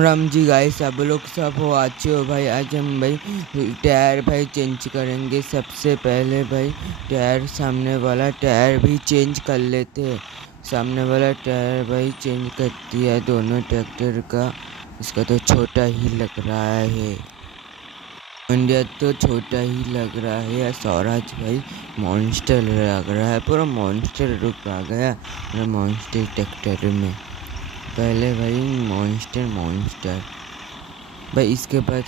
Ram ji guys, सब लोग सब हो अच्छे हो भाई। आज हम भाई टायर भाई चेंज करेंगे। सबसे पहले भाई टायर, सामने वाला टायर भी चेंज कर लेते हैं। सामने वाला टायर भाई चेंज कर दिया दोनों ट्रैक्टर का। इसका तो छोटा ही लग रहा है, इंडिया तो छोटा ही लग रहा है। या स्वराज भाई मॉन्स्टर लग रहा है, पूरा मॉन्स्टर रुक आ गया पूरा मॉन्स्टर ट्रैक्टर में। पहले भाई मॉन्स्टर भाई, इसके बाद